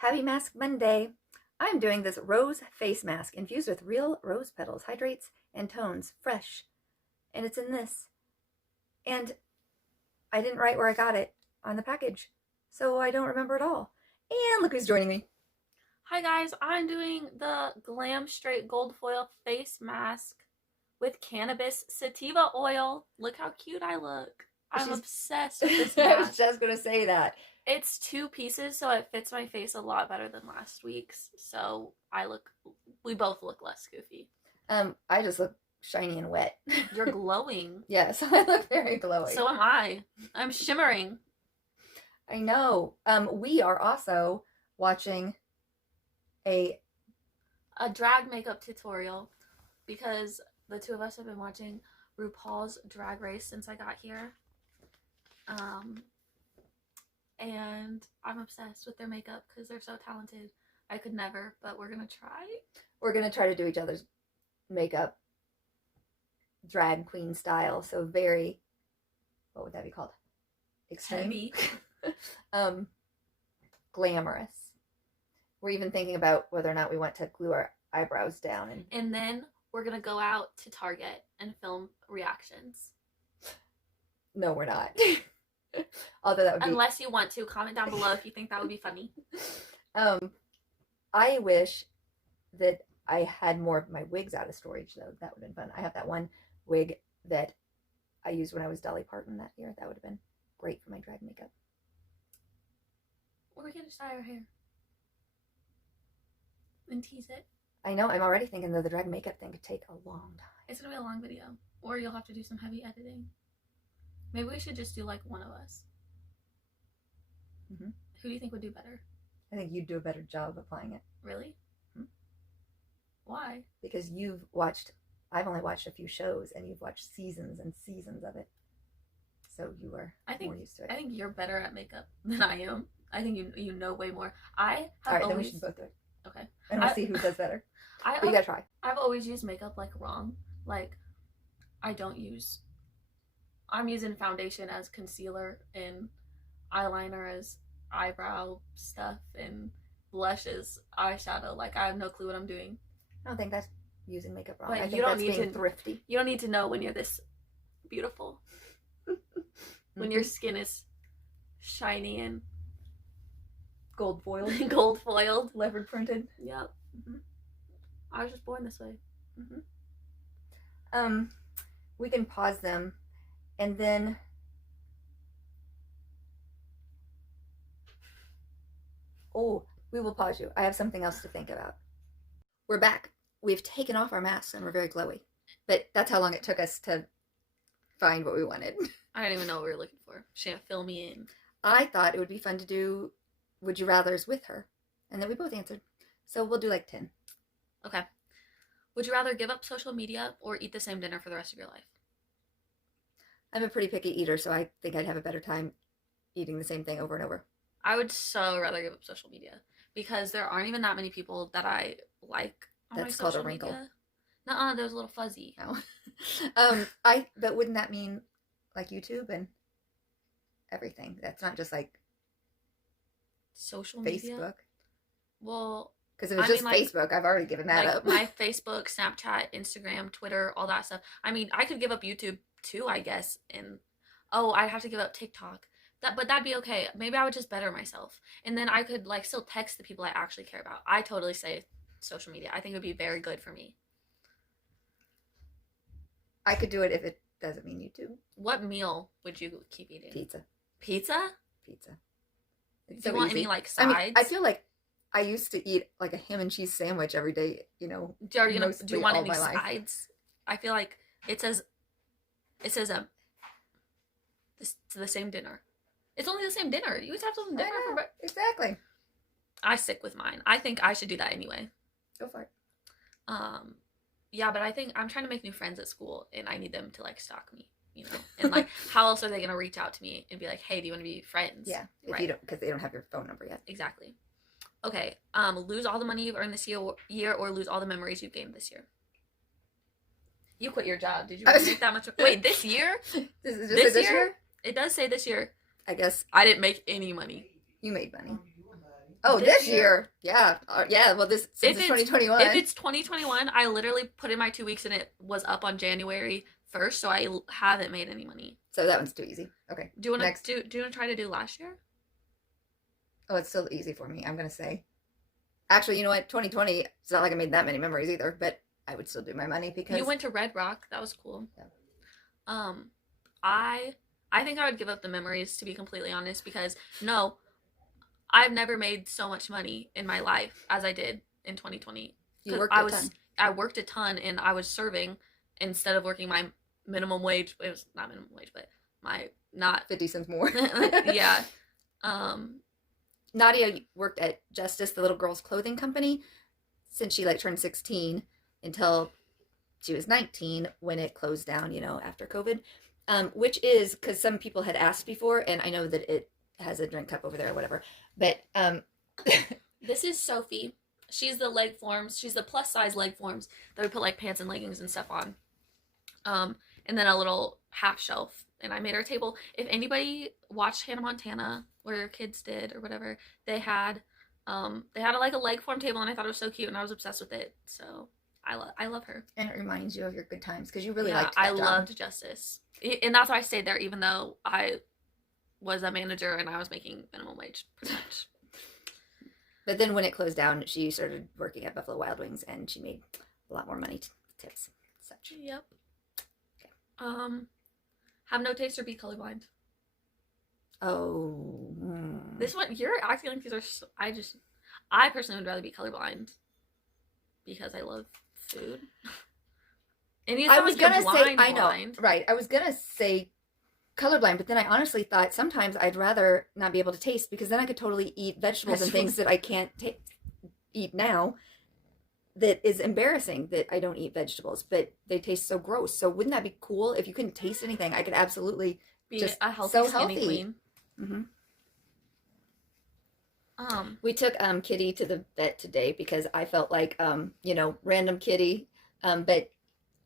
Happy Mask Monday! I'm doing this rose face mask infused with real rose petals, hydrates, and tones, fresh. And it's in this. And I didn't write where I got it on the package, so I don't remember at all. And look who's joining me. Hi guys, I'm doing the Glam Straight Gold Foil Face Mask with cannabis sativa oil. Look how cute I look. I'm obsessed with this I was mask. just going to say that. It's 2 pieces, so it fits my face a lot better than last week's. So we both look less goofy. I just look shiny and wet. You're glowing. Yes, I look very glowing. So am I. I'm shimmering. I know. We are also watching a drag makeup tutorial because the two of us have been watching RuPaul's Drag Race since I got here. And I'm obsessed with their makeup because they're so talented. I could never, but we're gonna try. We're gonna try to do each other's makeup drag queen style. So very, what would that be called? Extreme. Heavy. Glamorous. We're even thinking about whether or not we want to glue our eyebrows down. And then we're gonna go out to Target and film reactions. No, we're not. Although that would be... Unless you want to, comment down below if you think that would be funny. I wish that I had more of my wigs out of storage, though. That would have been fun. I have that one wig that I used when I was Dolly Parton that year. That would have been great for my drag makeup. Or we can just dye our hair. And tease it. I know. I'm already thinking, though, the drag makeup thing could take a long time. It's gonna be a long video. Or you'll have to do some heavy editing. Maybe we should just do like one of us. Mm-hmm. Who do you think would do better? I think you'd do a better job applying it. Really? Hmm? Why? Because I've only watched a few shows, and you've watched seasons and seasons of it. So you are more used to it. I think you're better at makeup than I am. I think you know way more. All right, then we should both do it. Okay. And we'll see who does better. But you gotta try. I've always used makeup like wrong. Like, I'm using foundation as concealer and eyeliner as eyebrow stuff and blush as eyeshadow. Like, I have no clue what I'm doing. I don't think that's using makeup wrong. But I think that's being thrifty. You don't need to know when you're this beautiful. When your skin is shiny and gold foiled. Gold foiled. Leopard printed. Yep. Mm-hmm. I was just born this way. Mm-hmm. We can pause them, and then we will pause you. I have something else to think about. We're back. We've taken off our masks and we're very glowy, but that's how long it took us to find what we wanted. I don't even know what we were looking for. She had to fill me in. I thought it would be fun to do Would You Rathers with her, and then we both answered. So we'll do like 10. Okay. Would you rather give up social media or eat the same dinner for the rest of your life? I'm a pretty picky eater, so I think I'd have a better time eating the same thing over and over. I would so rather give up social media because there aren't even that many people that I like on That's my called social a wrinkle. media. Nuh-uh, there's a little fuzzy. No. But wouldn't that mean like YouTube and everything? That's not just like social media? Facebook. Well, because if it's just Facebook, I've already given that up. My Facebook, Snapchat, Instagram, Twitter, all that stuff. I mean, I could give up YouTube too, I guess. And I'd have to give up TikTok. But that'd be okay. Maybe I would just better myself, and then I could like still text the people I actually care about. I totally say social media. I think it would be very good for me. I could do it if it doesn't mean YouTube. What meal would you keep eating? Pizza. Pizza? Pizza. It's do you want any like sides? I mean, I feel like I used to eat like a ham and cheese sandwich every day, Do you want any sides? I feel like it says it's the same dinner. It's only the same dinner. You always have something different for breakfast. Exactly. I stick with mine. I think I should do that anyway. Go for it. Yeah, but I think I'm trying to make new friends at school, and I need them to like stalk me, And like, how else are they gonna reach out to me and be like, "Hey, do you want to be friends?" Yeah, if you don't, because they don't have your phone number yet. Exactly. Okay. Lose all the money you've earned this year, or lose all the memories you've gained this year. You quit your job. Did you make that much? Wait, this year? This year? It does say this year. I guess I didn't make any money. You made money. Oh, this this year. year. Yeah. Yeah. Well, since it's 2021. If it's 2021, I literally put in my 2 weeks and it was up on January 1st, so I haven't made any money. So that one's too easy. Okay. Do you want Next. to do you want to try to do last year? Oh, it's still easy for me. I'm gonna say. Actually, you know what? 2020. It's not like I made that many memories either, but I would still do my money because You went to Red Rock. That was cool. Yeah. Um, I think I would give up the memories, to be completely honest, because no, I've never made so much money in my life as I did in 2020. you 'Cause worked a ton. I worked a ton and I was serving instead of working my minimum wage. It was not minimum wage, but my not 50 cents more. yeah. Um, Nadia worked at Justice, the little girl's clothing company, since she like turned 16 until she was 19 when it closed down, after COVID. Which is because some people had asked before, and I know that it has a drink cup over there or whatever. But this is Sophie. She's the leg forms. She's the plus size leg forms that we put like pants and leggings and stuff on. And then a little half shelf. And I made her table. If anybody watched Hannah Montana, where your kids did or whatever, they had like a leg form table, and I thought it was so cute, and I was obsessed with it. So I love her. And it reminds you of your good times because you really Yeah, liked that I job. loved Justice, and that's why I stayed there, even though I was a manager and I was making minimum wage pretty much. But then when it closed down, she started working at Buffalo Wild Wings, and she made a lot more money, tips, such. Yep. Okay. Have no taste or be colorblind. Oh. This one, you're acting like these are. I personally would rather be colorblind because I love food. And I was gonna say, I know, blind. right? I was gonna say colorblind, but then I honestly thought sometimes I'd rather not be able to taste because then I could totally eat vegetables and things that I can't eat now. That is embarrassing that I don't eat vegetables, but they taste so gross. So wouldn't that be cool if you couldn't taste anything? I could absolutely be just a healthy, so skinny healthy. queen. Mm-hmm. Um, We took Kitty to the vet today because I felt like random Kitty, but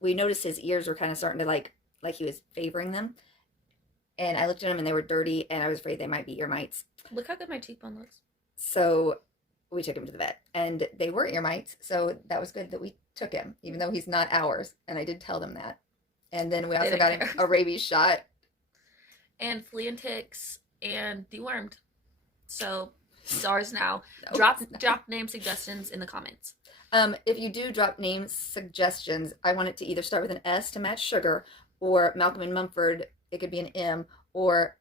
we noticed his ears were kind of starting to like he was favoring them, and I looked at them and they were dirty, and I was afraid they might be ear mites. Look how good my cheekbone looks. So we took him to the vet, and they were ear mites. So that was good that we took him, even though he's not ours. And I did tell them that. And then we also got him a rabies shot, and flea and ticks, and dewormed. So stars now. No, Drop name suggestions in the comments. If you do drop name suggestions, I want it to either start with an S to match sugar, or Malcolm and Mumford, it could be an M, or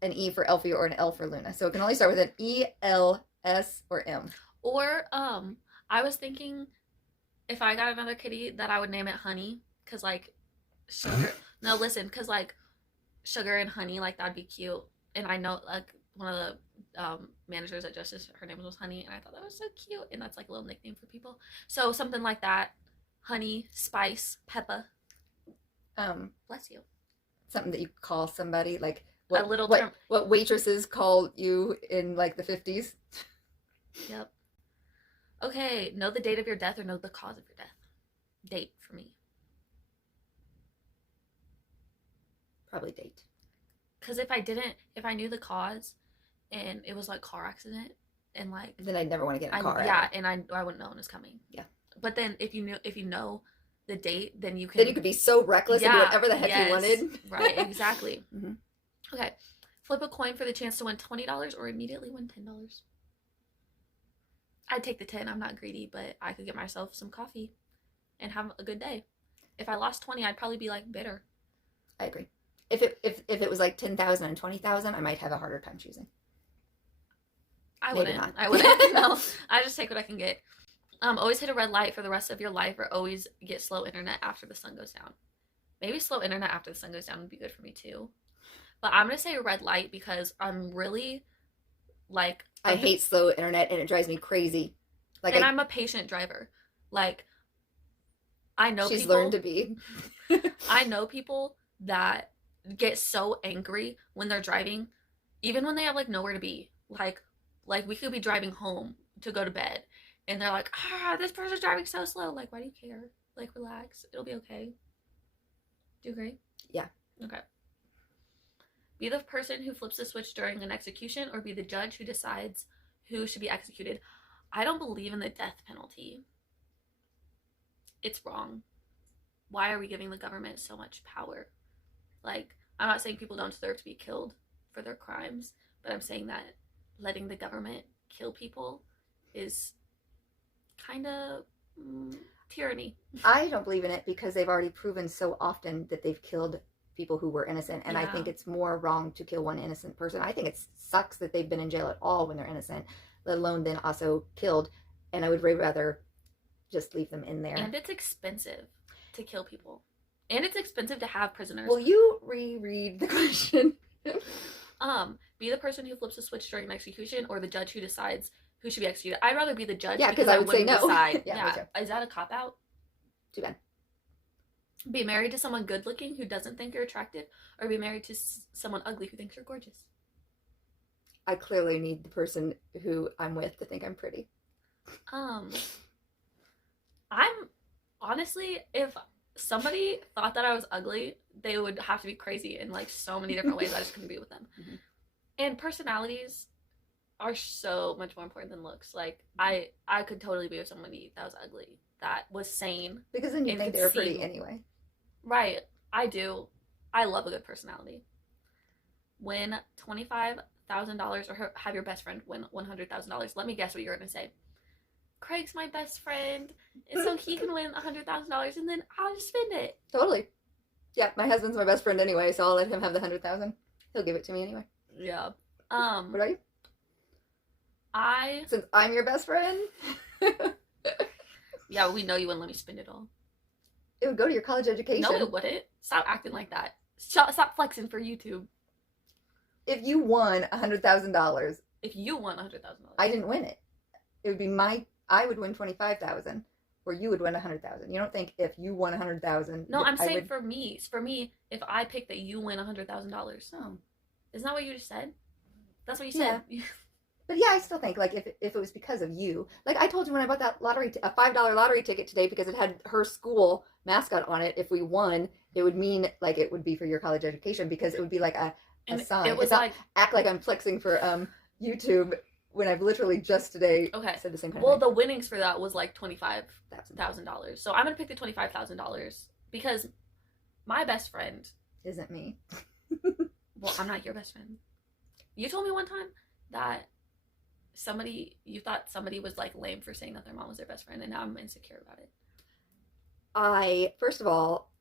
an E for Elfie, or an L for Luna. So it can only start with an E, L, S, or M. Or I was thinking if I got another kitty that I would name it Honey, because like sugar. No, listen, because like sugar and honey, like that'd be cute. And I know like one of the managers at Justice, her name was Honey, and I thought that was so cute, and that's like a little nickname for people. So something like that, Honey, Spice, Peppa. Bless you. Something that you call somebody like a little what waitresses call you in like the 50s. Yep. Okay, know the date of your death or know the cause of your death. Date for me. Probably date. Because if I knew the cause and it was like car accident and like then I'd never want to get in a car. Yeah, and I wouldn't know when it was coming. Yeah. But then if you know the date, then you can. Then you could be so reckless and do whatever the heck you wanted. Right, exactly. Mm-hmm. Okay. Flip a coin for the chance to win $20 or immediately win $10. I'd take the 10. I'm not greedy, but I could get myself some coffee and have a good day. If I lost 20, I'd probably be like bitter. I agree. If it was like 10,000 and 20,000, I might have a harder time choosing. I wouldn't. No, I just take what I can get. Always hit a red light for the rest of your life, or always get slow internet after the sun goes down. Maybe slow internet after the sun goes down would be good for me too. But I'm gonna say a red light because I'm really like I hate slow internet and it drives me crazy. Like, and I'm a patient driver. Like I know she's people, learned to be. I know people that get so angry when they're driving, even when they have like nowhere to be. Like we could be driving home to go to bed, and they're like, this person's driving so slow. Like, why do you care? Like, relax. It'll be okay. Do you agree? Yeah. Okay. Be the person who flips the switch during an execution, or be the judge who decides who should be executed. I don't believe in the death penalty. It's wrong. Why are we giving the government so much power? Like, I'm not saying people don't deserve to be killed for their crimes, but I'm saying that letting the government kill people is kind of tyranny. I don't believe in it because they've already proven so often that they've killed people who were innocent, and I think it's more wrong to kill one innocent person. I think it sucks that they've been in jail at all when they're innocent, let alone then also killed, and I would way rather just leave them in there. And it's expensive to kill people. And it's expensive to have prisoners. Will you reread the question? Be the person who flips a switch during an execution or the judge who decides who should be executed. I'd rather be the judge because I would say no. Decide. Yeah. Is that a cop-out? Too bad. Be married to someone good-looking who doesn't think you're attractive, or be married to someone ugly who thinks you're gorgeous? I clearly need the person who I'm with to think I'm pretty. I'm honestly, if somebody thought that I was ugly, they would have to be crazy in like so many different ways. I just couldn't be with them. Mm-hmm. And personalities are so much more important than looks. Like I could totally be with somebody that was ugly, that was sane. Because then you think they were pretty anyway. Right. I do. I love a good personality. Win $25,000 or have your best friend win $100,000. Let me guess what you're going to say. Craig's my best friend, and so he can win $100,000, and then I'll just spend it. Totally. Yeah, my husband's my best friend anyway, so I'll let him have the $100,000. He'll give it to me anyway. Yeah. What about you? Since I'm your best friend. Yeah, we know you wouldn't let me spend it all. It would go to your college education. No, it wouldn't. Stop acting like that. Stop flexing for YouTube. If you won $100,000. If you won $100,000. I didn't win it. It would be I would win 25,000, or you would win 100,000. You don't think if you won 100,000? No, I'm saying for me. For me, if I pick that you win $100,000. Oh, isn't that what you just said? That's what you said. Yeah. But yeah, I still think like if it was because of you, like I told you when I bought that a $5 lottery ticket today because it had her school mascot on it. If we won, it would mean like it would be for your college education because it would be like a sign. It was like act like I'm flexing for YouTube. When I've literally just today said the same kind of thing. The winnings for that was like $25,000. So I'm going to pick the $25,000 because my best friend isn't me. Well, I'm not your best friend. You told me one time that you thought somebody was like lame for saying that their mom was their best friend, and now I'm insecure about it. First of all,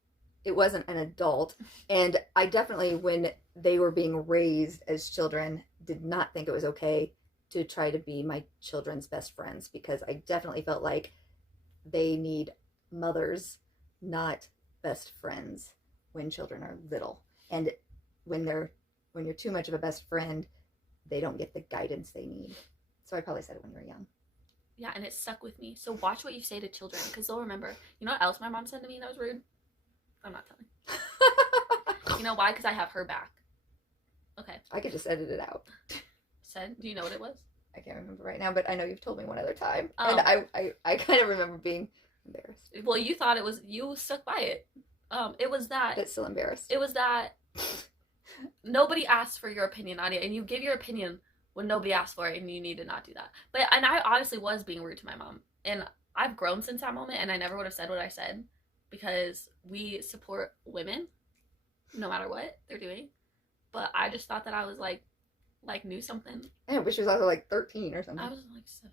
it wasn't an adult, and I definitely, when they were being raised as children, did not think it was okay to try to be my children's best friends, because I definitely felt like they need mothers, not best friends when children are little. And when you're too much of a best friend, they don't get the guidance they need. So I probably said it when you were young. Yeah, and it stuck with me. So watch what you say to children, because they'll remember. You know what else my mom said to me that was rude? I'm not telling. You know why? Because I have her back. Okay. I could just edit it out. Do you know what it was? I can't remember right now, but I know you've told me one other time. And I kind of remember being embarrassed. Well, you thought you stuck by it. It was that. That's still embarrassed. It was that nobody asked for your opinion, Nadia, and you give your opinion when nobody asked for it, and you need to not do that. And I honestly was being rude to my mom. And I've grown since that moment, and I never would have said what I said, because we support women no matter what they're doing. But I just thought that I was like knew something. Yeah, but she was also like 13 or something. I was like 7.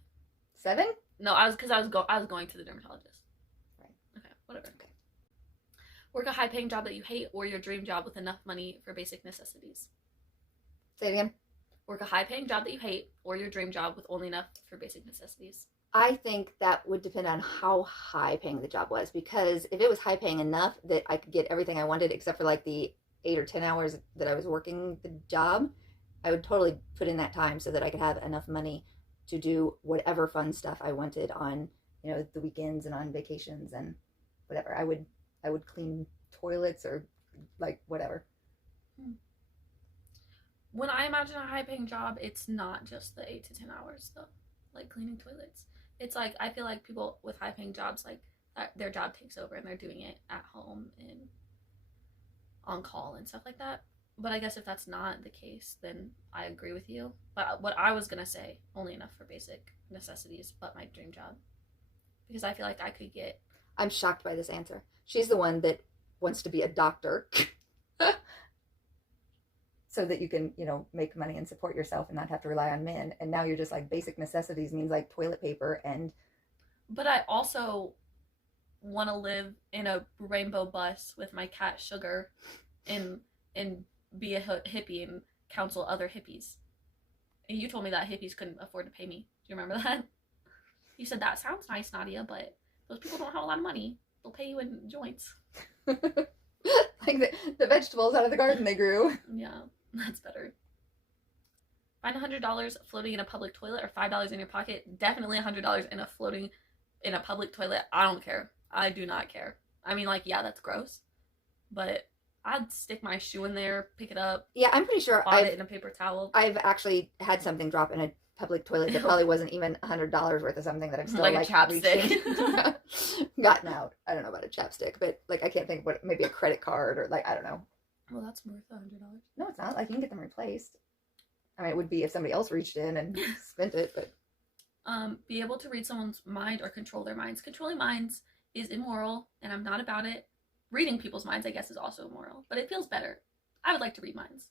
7? No, I was going to the dermatologist. Right. Okay, whatever. Okay. Work a high-paying job that you hate, or your dream job with enough money for basic necessities. Say it again. Work a high-paying job that you hate, or your dream job with only enough for basic necessities. I think that would depend on how high-paying the job was, because if it was high-paying enough that I could get everything I wanted except for like the 8 or 10 hours that I was working the job, I would totally put in that time so that I could have enough money to do whatever fun stuff I wanted on, the weekends and on vacations and whatever. I would clean toilets or like whatever. When I imagine a high-paying job, it's not just the 8 to 10 hours though, like cleaning toilets. It's like I feel like people with high-paying jobs, like their job takes over and they're doing it at home and on call and stuff like that. But I guess if that's not the case, then I agree with you. But what I was gonna say, only enough for basic necessities, but my dream job. Because I feel like I could get. I'm shocked by this answer. She's the one that wants to be a doctor so that you can, make money and support yourself and not have to rely on men. And now you're just like basic necessities means like toilet paper and. But I also want to live in a rainbow bus with my cat Sugar, and be a hippie and counsel other hippies. And you told me that hippies couldn't afford to pay me. Do you remember that? You said that sounds nice, Nadia, but those people don't have a lot of money. They'll pay you in joints. Like the vegetables out of the garden they grew. Yeah, that's better. Find $100 floating in a public toilet or $5 in your pocket. Definitely $100 floating in a public toilet. I don't care. I do not care. I mean, like, yeah, that's gross, but I'd stick my shoe in there, pick it up. Yeah, I'm pretty sure I've it in a paper towel. I've actually had something drop in a public toilet that probably wasn't even $100 worth of something that I'm still like a chapstick. Gotten out. I don't know about a chapstick, but like I can't think of what, maybe a credit card or like I don't know. Well, that's worth $100. No, it's not. Like you can get them replaced. I mean, it would be if somebody else reached in and spent it, but be able to read someone's mind or control their minds. Controlling minds is immoral, and I'm not about it. Reading people's minds, I guess, is also immoral, but it feels better. I would like to read minds.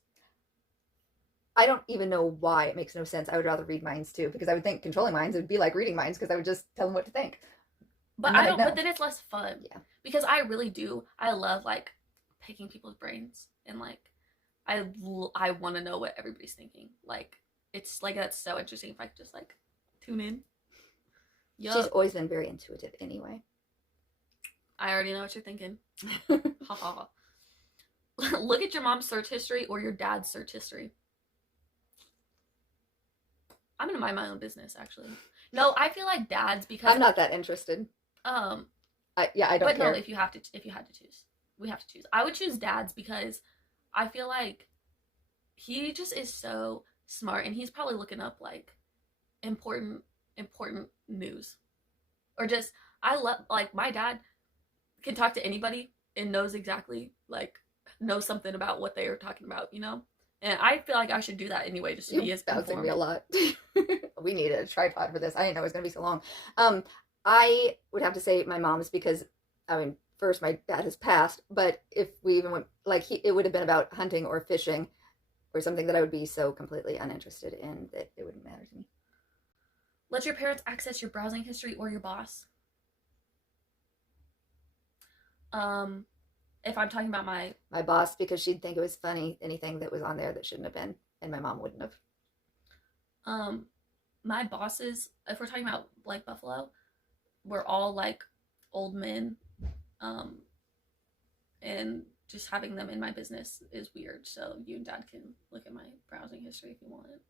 I don't even know why it makes no sense. I would rather read minds too, because I would think controlling minds would be like reading minds, because I would just tell them what to think. But I don't. But then it's less fun. Yeah. Because I really do. I love like picking people's brains, and like I want to know what everybody's thinking. Like it's like that's so interesting if I could just like tune in. Yep. She's always been very intuitive anyway. I already know what you're thinking. Ha ha. Look at your mom's search history or your dad's search history. I'm gonna mind my own business, actually. No, I feel like dad's because I'm not that interested. I don't but care. No, if you had to choose, we have to choose. I would choose dad's because I feel like he just is so smart, and he's probably looking up like important news, or just I love like my dad can talk to anybody and knows exactly knows something about what they are talking about, And I feel like I should do that anyway, just to be as bouncing informed. me a lot. We needed a tripod for this. I didn't know it was going to be so long. I would have to say my mom's because, I mean, first my dad has passed, but if we even went, it would have been about hunting or fishing or something that I would be so completely uninterested in that it wouldn't matter to me. Let your parents access your browsing history or your boss. If I'm talking about my boss, because she'd think it was funny, anything that was on there that shouldn't have been, and my mom wouldn't have. My bosses, if we're talking about like Buffalo, we're all like old men, and just having them in my business is weird. So you and Dad can look at my browsing history if you want it,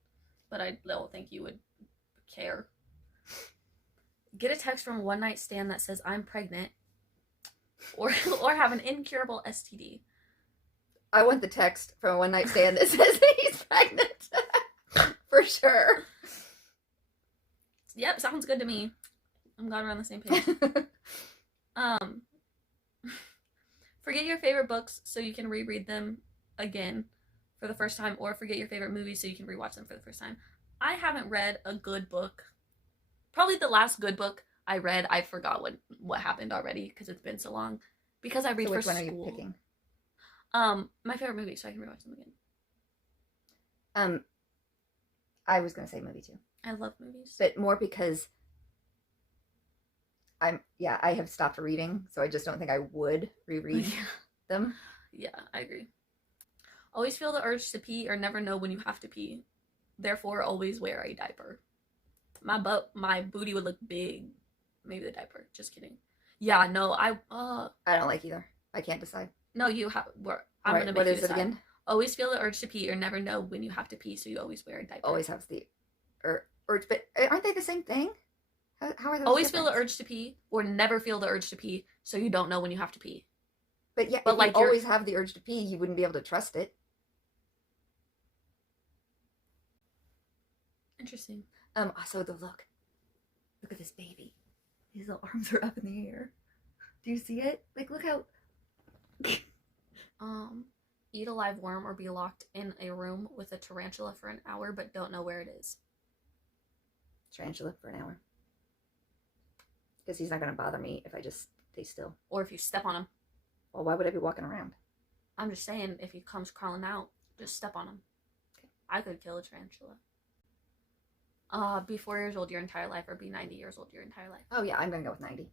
but I don't think you would care. Get a text from a one night stand that says I'm pregnant. Or have an incurable STD. I want the text from a one night stand that says that he's pregnant. For sure. Yep, sounds good to me. I'm glad we're on the same page. Forget your favorite books so you can reread them again for the first time, or forget your favorite movies so you can rewatch them for the first time. I haven't read a good book. Probably the last good book I read, I forgot what happened already because it's been so long. Because I read for school. Which one are you picking? My favorite movie, so I can rewatch them again. I was gonna say movie too. I love movies, but more because I have stopped reading, so I just don't think I would reread them. Yeah, I agree. Always feel the urge to pee or never know when you have to pee. Therefore, always wear a diaper. My booty would look big. Maybe the diaper. Just kidding. Yeah, no, I don't like either. I can't decide. No, you have. I'm gonna make what you is decide. It again? Always feel the urge to pee or never know when you have to pee, so you always wear a diaper. Always have the urge, but aren't they the same thing? How are those? Always feel the urge to pee or never feel the urge to pee, so you don't know when you have to pee. But yeah, if you always have the urge to pee, you wouldn't be able to trust it. Interesting. So look at this baby. His little arms are up in the air. Do you see it? Like, look how. Eat a live worm or be locked in a room with a tarantula for an hour but don't know where it is. Tarantula for an hour. Because he's not going to bother me if I just stay still. Or if you step on him. Well, why would I be walking around? I'm just saying, if he comes crawling out, just step on him. Okay. I could kill a tarantula. Be 4 years old your entire life or be 90 years old your entire life. Oh, yeah, I'm going to go with 90.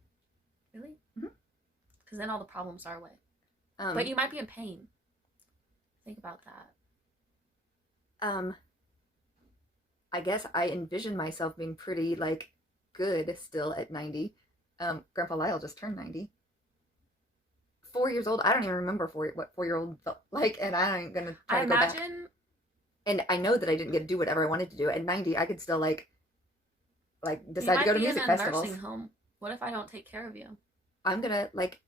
Really? Mm-hmm. Because then all the problems are away. But you might be in pain. Think about that. I guess I envision myself being pretty, like, good still at 90. Grandpa Lyle just turned 90. 4 years old, I don't even remember what 4-year-old felt like, and I ain't gonna try to go back. And I know that I didn't get to do whatever I wanted to do. At 90, I could still, like decide to go to music festivals. Nursing home. What if I don't take care of you? I'm gonna, like,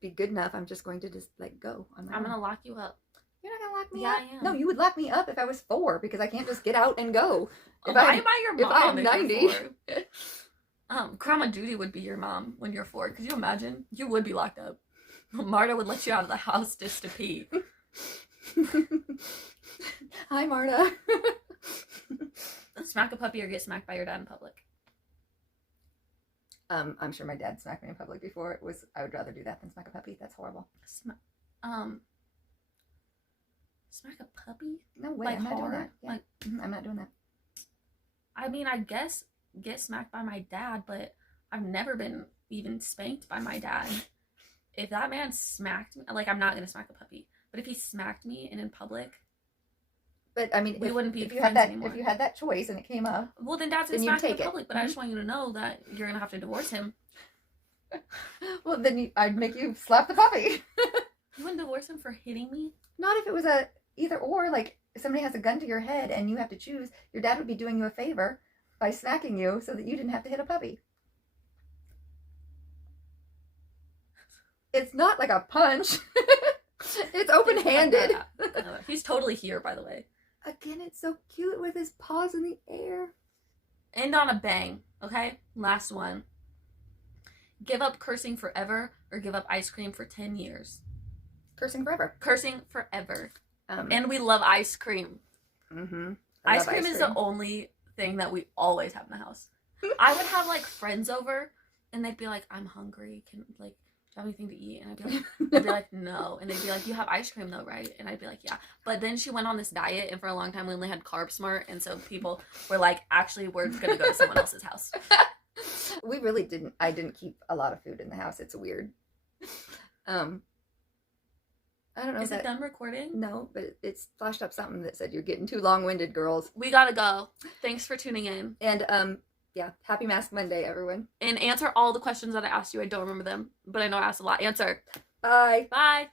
be good enough. I'm just going to just, like, go on my own. I'm gonna lock you up. You're not gonna lock me Yeah, up? I am. No, you would lock me up if I was 4, because I can't just get out and go. Why am I your mom if I'm 90? Grandma Judy would be your mom when you're 4. Could you imagine? You would be locked up. Marta would let you out of the house just to pee. Hi, Marta. Smack a puppy or get smacked by your dad in public. I'm sure my dad smacked me in public before. I would rather do that than smack a puppy. That's horrible. Smack a puppy? No way. Like I'm not hard? doing that. Yeah. Like, I'm not doing that. I mean, I guess get smacked by my dad, but I've never been even spanked by my dad. If that man smacked me, like, I'm not gonna smack a puppy, but if he smacked me and in public, but I mean, we wouldn't be if you friends had that anymore. If you had that choice and it came up, well, then dad's gonna smack me in public. But I just want you to know that you're gonna have to divorce him. Well, then I'd make you slap the puppy. You wouldn't divorce him for hitting me? Not if it was a either or. Like, if somebody has a gun to your head and you have to choose, your dad would be doing you a favor by smacking you so that you didn't have to hit a puppy. It's not like a punch. It's open-handed. He's totally here, by the way. Again, it's so cute with his paws in the air. End on a bang, okay? Last one. Give up cursing forever or give up ice cream for 10 years. Cursing forever. Cursing forever. And we love ice cream. Mm-hmm. Ice cream is the only thing that we always have in the house. I would have, like, friends over, and they'd be like, I'm hungry. Can, like, do you have anything to eat? And I'd be like, no. And they'd be like, you have ice cream, though, right? And I'd be like, yeah. But then she went on this diet, and for a long time, we only had Carb Smart, and so people were like, actually, we're going to go to someone else's house. We really didn't. I didn't keep a lot of food in the house. It's weird. I don't know. Is it done recording? No, but it's flashed up something that said you're getting too long-winded, girls. We gotta go. Thanks for tuning in. And yeah, happy Mask Monday, everyone. And answer all the questions that I asked you. I don't remember them, but I know I asked a lot. Answer. Bye. Bye.